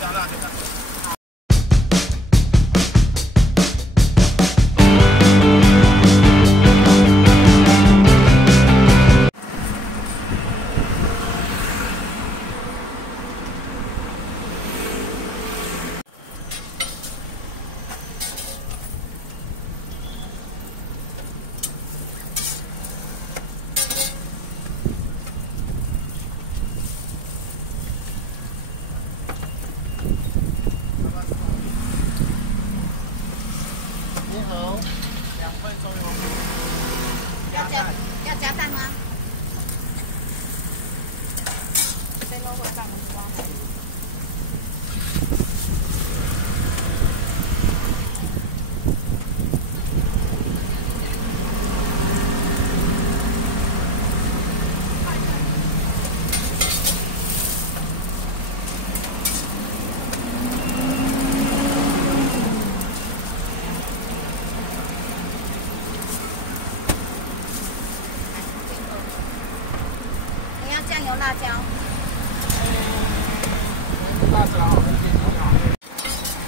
加辣这个。你好2份葱油饼，要加蛋吗？这个会蛋黄。你要酱油、辣椒。大致好，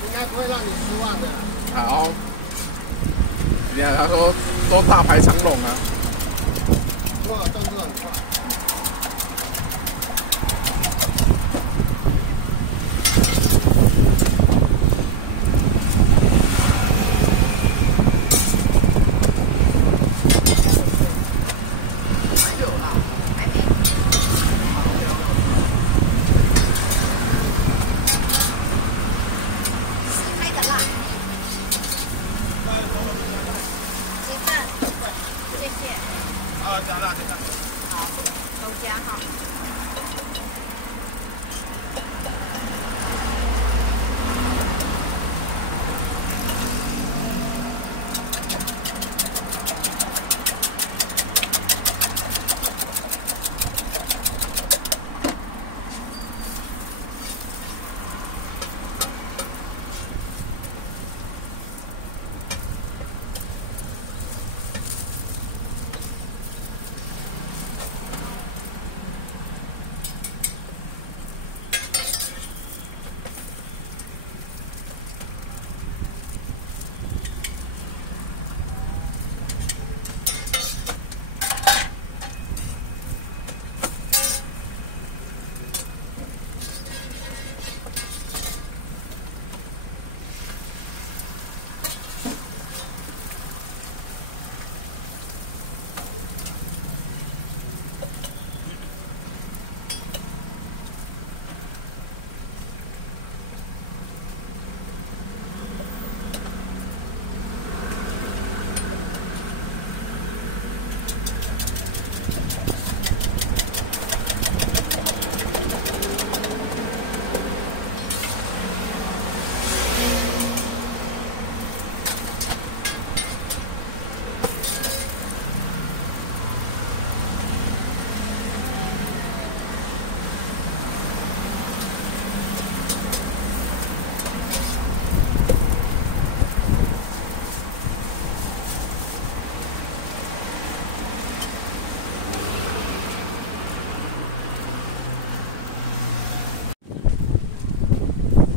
应该不会让你失望的。好。你看他说都大排长龙啊。哇，动作很快。加辣这个。好，都加哈。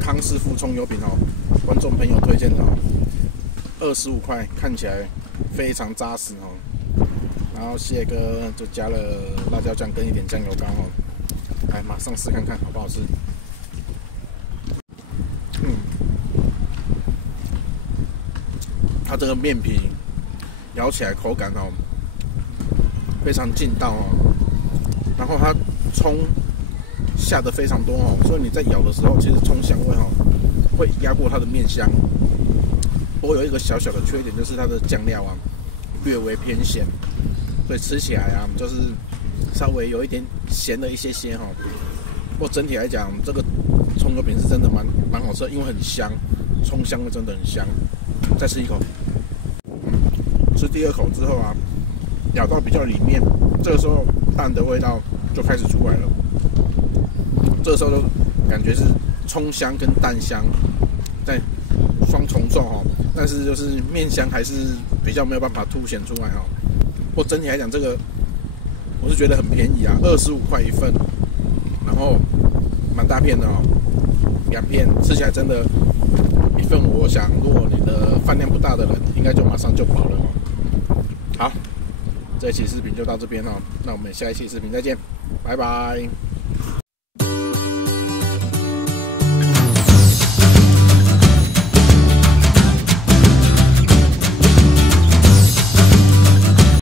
康师傅葱油饼哦，观众朋友推荐的哦，25块，看起来非常扎实哦。然后谢哥就加了辣椒酱跟一点酱油膏哦，来马上试看看好不好吃。它这个面皮咬起来口感哦非常劲道哦，然后它葱下的非常多哦，所以你在咬的时候，其实葱香味哦会压过它的面香。不过有一个小小的缺点，就是它的酱料啊略微偏咸，所以吃起来啊就是稍微有一点咸了一些哈。不过整体来讲，这个葱油饼是真的蛮好吃的，因为很香，葱香味真的很香。再吃一口，吃第2口之后啊，咬到比较里面，这个时候蛋的味道就开始出来了。这个时候就感觉是葱香跟蛋香在双重奏哦，但是就是面香还是比较没有办法凸显出来哦。不过整体来讲，这个我是觉得很便宜啊，25块一份，然后蛮大片的哦。2片，吃起来真的一份，我想如果你的饭量不大的人，应该就马上就饱了哦。好，这一期视频就到这边哦，那我们下一期视频再见，拜拜。